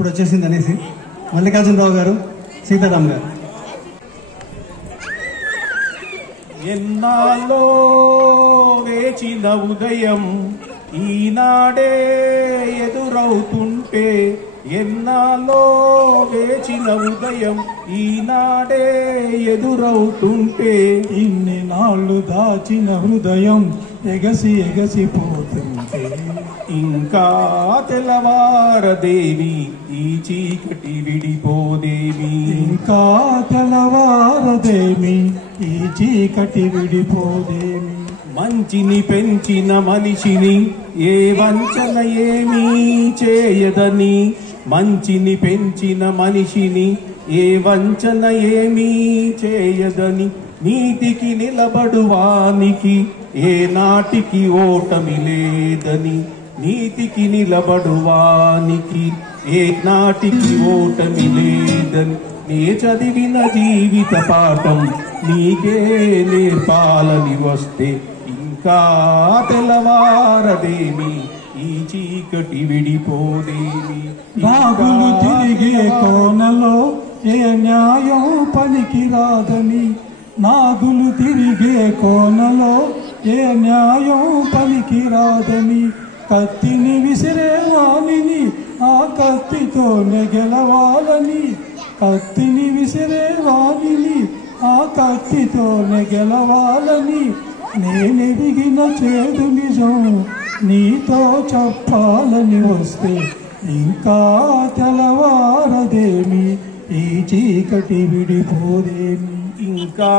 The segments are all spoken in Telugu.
ఇప్పుడు వచ్చేసింది అనేసి మల్లికార్జునరావు గారు, సీతారాం గారు. ఎన్నాళ్ళో వేచిన ఉదయం ఈనాడే ఎదురవుతుంటే, ఎన్నాళ్ళో వేచిన ఉదయం ఈనాడే ఎదురవుతుంటే, ఇన్ని నాళ్ళు దాచిన హృదయం ఎగసి ఎగసిపోతుంటే, ఇంకా తెల్లవారదేవి ఈ చీకటి విడిపోదేవి, ఇంకా తెల్లవారదేమి ఈ చీకటి విడిపోదేమి. మంచిని పెంచిన మనిషిని ఏ వంచన ఏమీ చేయదని, మంచిని పెంచిన మనిషిని ఏ వంచన ఏమీ చేయదని, నీతికి నిలబడువానికి ఏ నాటికి ఓటమి లేదని, నీతికి నిలబడువానికి ఏ నాటికి ఓటమి లేదని, నే చదివిన జీవిత పాఠం నీకే నేర్పాలని వస్తే, ఇంకా తెల్లవారదేమి ఈ చీకటి విడిపోదేమి. నాగులు తిరిగే కోనలో ఏ న్యాయం పనికి రాదని, నాగులు తిరిగే కోనలో ఏ న్యాయం పనికి రాదని, కత్తిని విసిరే వాణిని ఆ కత్తితోనే గెలవాలని, కత్తిని విసిరే వాణిని ఆ కత్తితోనే గెలవాలని, నేనెదిగిన చేదు నిజం నీతో చెప్పాలని వస్తే, ఇంకా తెల్లవారదేమి ఈ చీకటి విడిపోదేమి, ఇంకా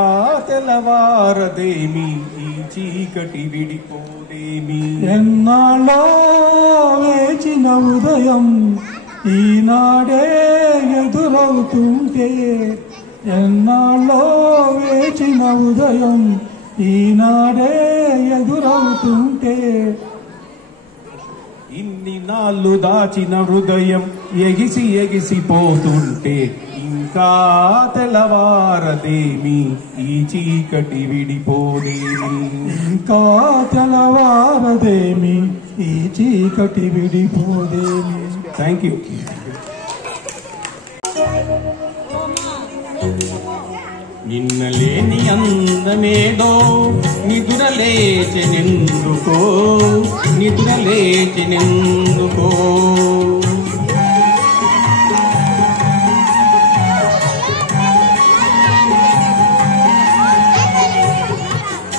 తెల్లవారదేమి ఈ చీకటి విడిపోదేమి. ఎన్నాళ్ళో వేచిన ఉదయం ఈనాడే ఎదురవుతుంటే, ఎన్నాళ్ళో వేచిన ఉదయం ఈనాడే ఎదురవుతుంటే, ఇన్ని నాళ్ళు దాచిన హృదయం ఎగిసి ఎగిసిపోతుంటే, ఇంకా తెల్లవారదేమి ఈ చీకటి విడిపోదేమి, ఇంకా తెల్లవారదేమి ఈ చీకటి విడిపోదేమి. Thank you. నిన్నలేని అందమేదో నిదురలేచెనెందుకో, నిదురలేచెనెందుకో,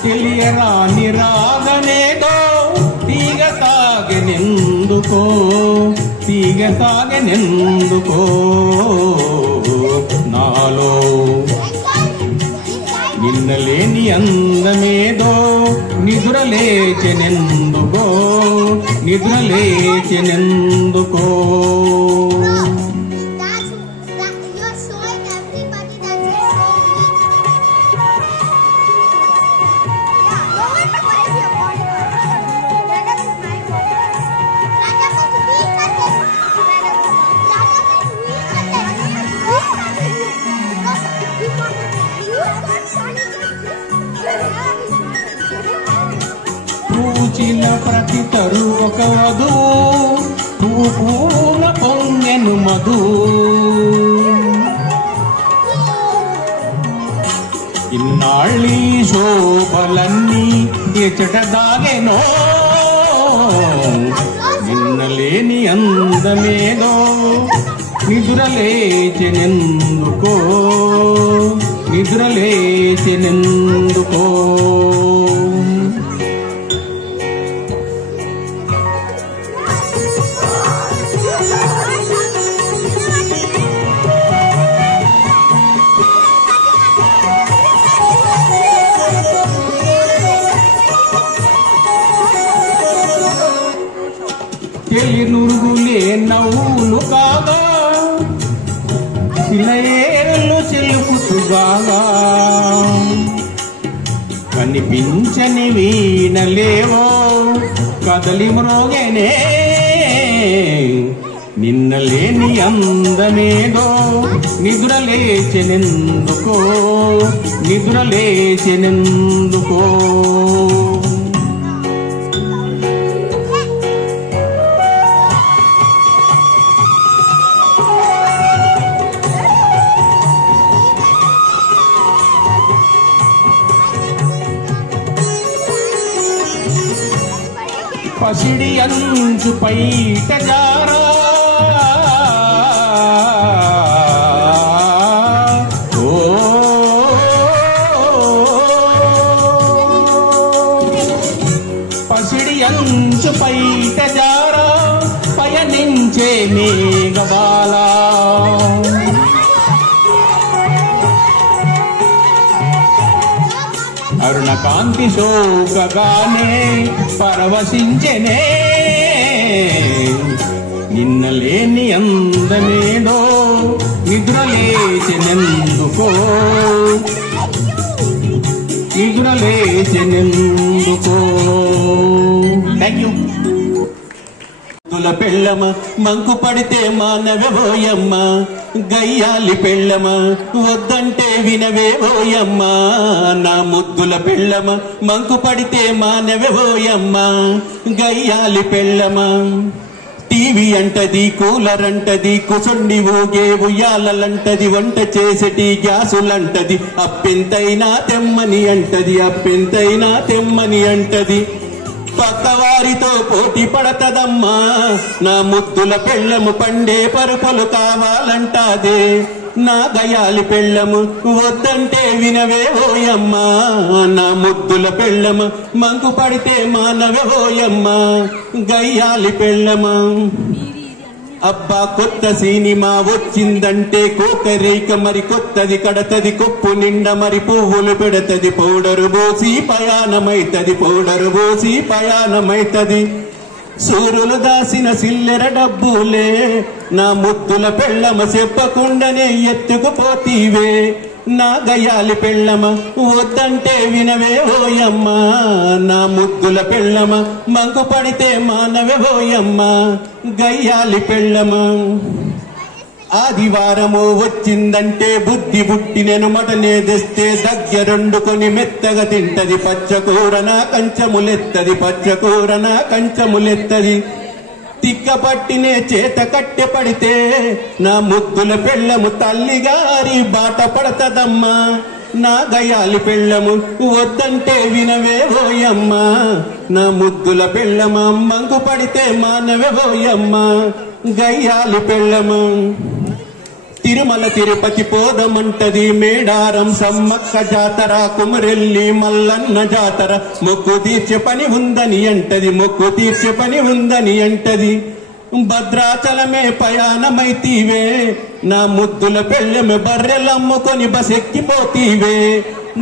తెలియరాని రాగనేదో తీగ సాగెనెందుకో, తీగ సాగెనెందుకో నాలో. నిన్నలేని అందమేదో నిద్రలేచెనెందుకో, నిద్రలేచెనెందుకో. పూచిన ప్రతి తరు ఒక వధువు, పూల పొంగెను మధు. ఇన్నాళ్ళీ శోభలన్నీ ఎచట దాగెనో, నిన్నలేని అందమేదో నిద్రలేచెనెందుకో, నిద్రలేచెనెందుకో. తెలియనురుగులే నవ్వులు కాగా, శిలయేరులు చెలుపుతుగాగా, కనిపించని వీణలేవో కదలి మ్రోగెనే, నిన్నలేని అందమేదో నిద్రలేచెనెందుకో, నిద్రలేచెనెందుకో. పసిడి అంచు పైట జారా పసిడి అంచు పైట జారా పయనించే మేఘబాల అరుణకాంతి సోకగానే పరవశించెనే నిన్నలేని అందమేదో నిద్రలేచెనెందుకో థ్యాంక్ యూ. ముద్దుల పెళ్ళమ మంకు పడితే మానవోయమ్మ గయ్యాలి పెళ్ళమ వద్దంటే వినవేవోయమ్మ నా ముద్దుల పెళ్ళమ మంకు పడితే మానవోయమ్మ గయ్యాలి పెళ్ళమ టీవీ అంటది కూలర్ అంటది కుసండి ఊగే ఉయ్యాలంటది వంట చేసేటి గ్యాసులంటది అప్పెంతైనా తెమ్మని అంటది అప్పెంతైనా తెమ్మని అంటది పక్కవారితో పోటీ పడతదమ్మా నా ముద్దుల పెళ్ళము పండే పరుపులు కావాలంటాదే నా గయాలి పెళ్ళము వద్దంటే వినవే ఓయమ్మా నా ముద్దుల పెళ్ళము మంకు పడితే మానవే ఓయమ్మా గయ్యాలి పెళ్ళమా అబ్బా కొత్త సినిమా వచ్చిందంటే కోకరేక మరి కొత్తది కడతది కొప్పు నిండా మరి పువ్వులు పెడతది పౌడరు పోసి పయానమైతది పౌడరు పోసి పయానమైతది సూరులు దాసిన సిల్లెర డబ్బులే నా ముద్దుల పెళ్ళమ చెప్పకుండానే ఎత్తుకుపోతీవే నా గయాలి పెళ్ళమ వద్దంటే వినవే ఓయమ్మ నా ముద్దుల పెళ్ళమ మంకు పడితే మానవే ఓయమ్మ గయ్యాలి పెళ్ళమ ఆదివారము వచ్చిందంటే బుద్ధి బుట్టినెను మటనే తెస్తే దగ్గరుండుకొని మెత్తగా తింటది పచ్చకూరన కంచములెత్తది పచ్చకూరన కంచములెత్తది తిక్క పట్టినే చేత కట్టె పడితే నా ముద్దుల పెళ్ళము తల్లిగారి బాట పడతదమ్మా నా గయాలి పెళ్ళము వద్దంటే వినవే ఓయమ్మ నా ముద్దుల పెళ్ళమ మంకు పడితే మానవే ఓయమ్మ గయ్యాలి పెళ్ళము తిరుమల తిరుపతి పోదమంటది మేడారం సమ్మక్క జాతర కుమరెల్లి మల్లన్న జాతర మొక్కు తీర్చే పని ఉందని అంటది మొక్కు తీర్చే పని ఉందని అంటది భద్రాచలమే పయానమైతీవే నా ముద్దుల పెళ్ళెమ బర్రెలమ్ముకొని బసెక్కిపోతీవే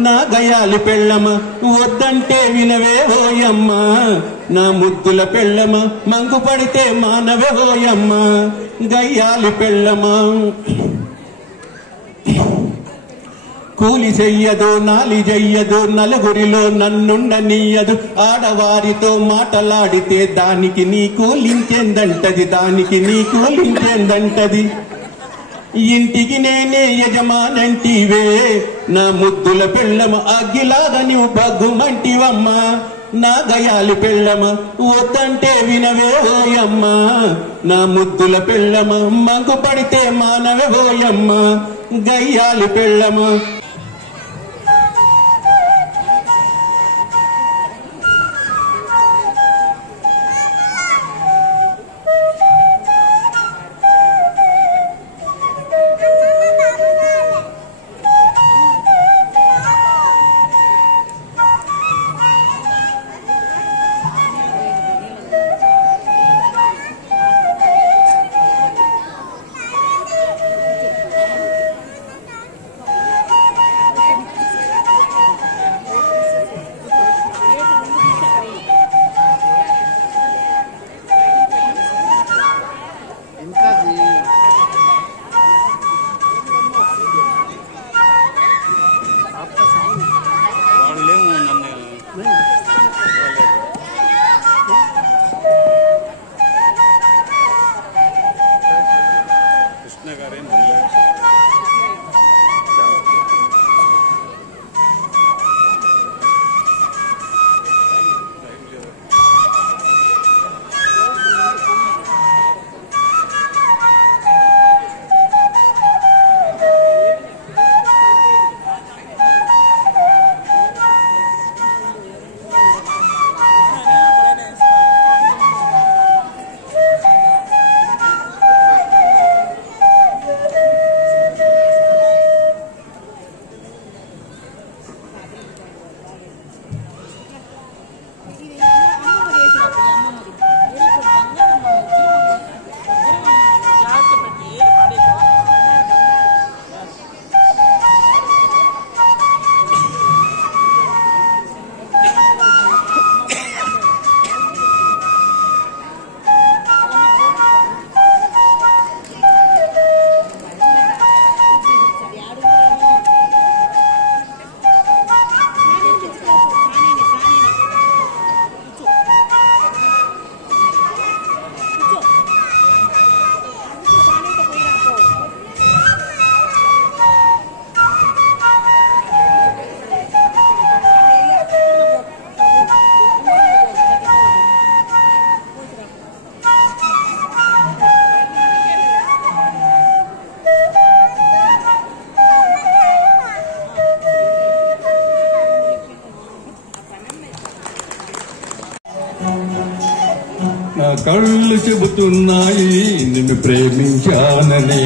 నా గయాలి పెళ్ళమ వద్దంటే వినవే ఓయమ్మ నా ముద్దుల పెళ్ళమ మంకు పడితే మానవే ఓయమ్మ గయ్యాలి పెళ్ళమ కూలి చెయ్యదు నాలి చెయ్యదు నలుగురిలో నన్నుండనీయదు ఆడవారితో మాటలాడితే దానికి నీకు లింకేందంటది దానికి నీకు లింకేందంటది ఇంటికి నేనే యజమానంటివే నా ముద్దుల పెళ్ళమ అగ్గిలాగా నీవు బగ్గుమంటివమ్మా నా గయాలి పెళ్ళమ వద్దంటే వినవే ఓయమ్మ నా ముద్దుల పెళ్ళమ మంకు పడితే మానవే ఓయమ్మ గయ్యాలి పెళ్ళమ కళ్ళు చెబుతున్నాయి నిన్ను ప్రేమించానని.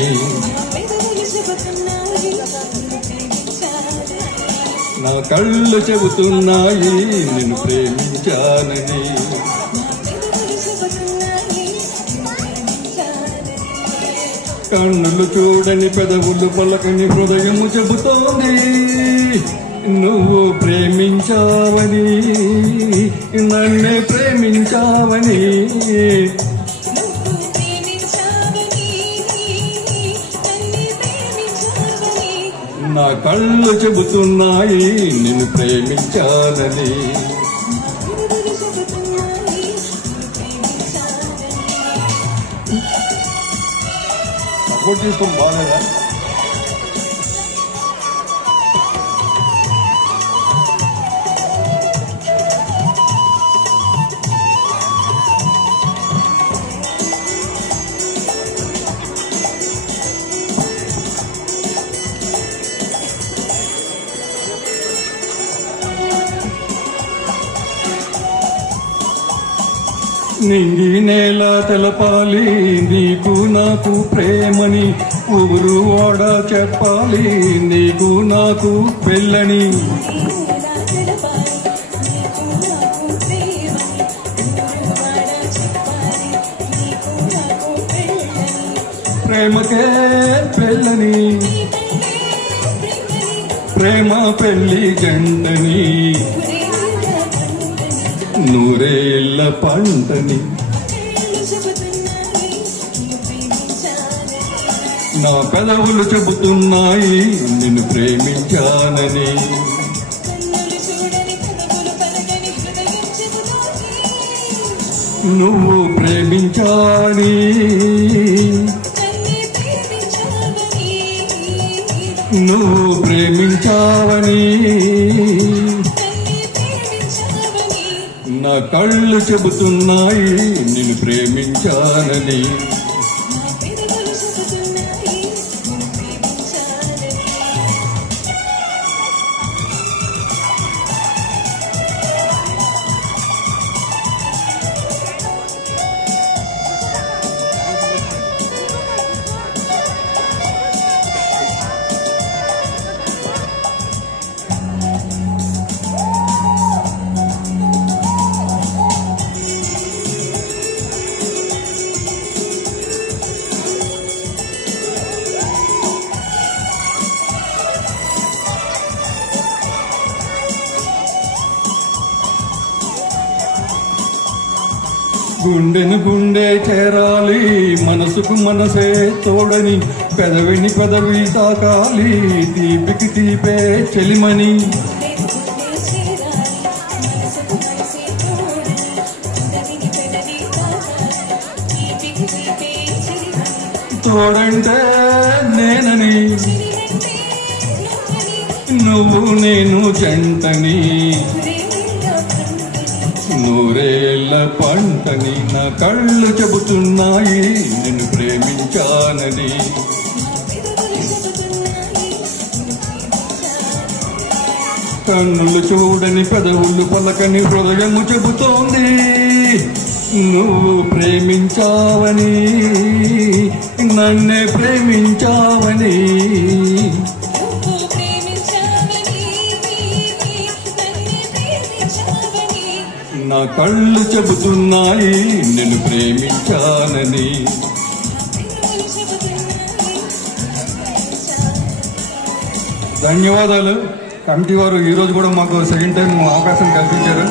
నా కళ్ళు చెబుతున్నాయి నిన్ను ప్రేమించానని. కన్నులు చూడని పెదవులు పలకని హృదయము చెబుతోంది నువ్వు ప్రేమించావని, నన్నే ప్రేమించావని. నా కళ్ళు చెబుతున్నాయి నిన్ను ప్రేమించాలని. సపోర్ట్ చేస్తాం బాగా. నింగి నేల తెలపాలి నీకు నాకు ప్రేమని, ఊరు వాడ చెప్పాలి నీకు నాకు పెళ్ళని. ప్రేమకే పెళ్ళని, ప్రేమ పెళ్లి జంటని, నూరేళ్ల పంటని. నా పెదవులు చెబుతున్నాయి నిన్ను ప్రేమించానని. నువ్వు ప్రేమించాని, నువ్వు ప్రేమించావని. నా కళ్ళు చెబుతున్నాయి నిన్ను ప్రేమించానని. గుండెను గుండె చేరాలి మనసుకు మనసే తోడని, పెదవిని పెదవి తాకాలి తీపికి తీపే చెలిమని. తోడంటే నేనని, నువ్వు నేను జంటని, నూరేళ్ల పంటని. నా కళ్ళు చెబుతున్నాయి నిన్ను ప్రేమించానని. కన్నులు చూడని పెదవులు పలకని హృదయము చెబుతోంది నువ్వు ప్రేమించావని, నన్నే ప్రేమించావని. నా కళ్ళు చెబుతున్నాయి నిన్ను ప్రేమించానని. ధన్యవాదాలు. కమిటీ వారు ఈరోజు కూడా మాకు సెకండ్ టైం అవకాశం కల్పించారు.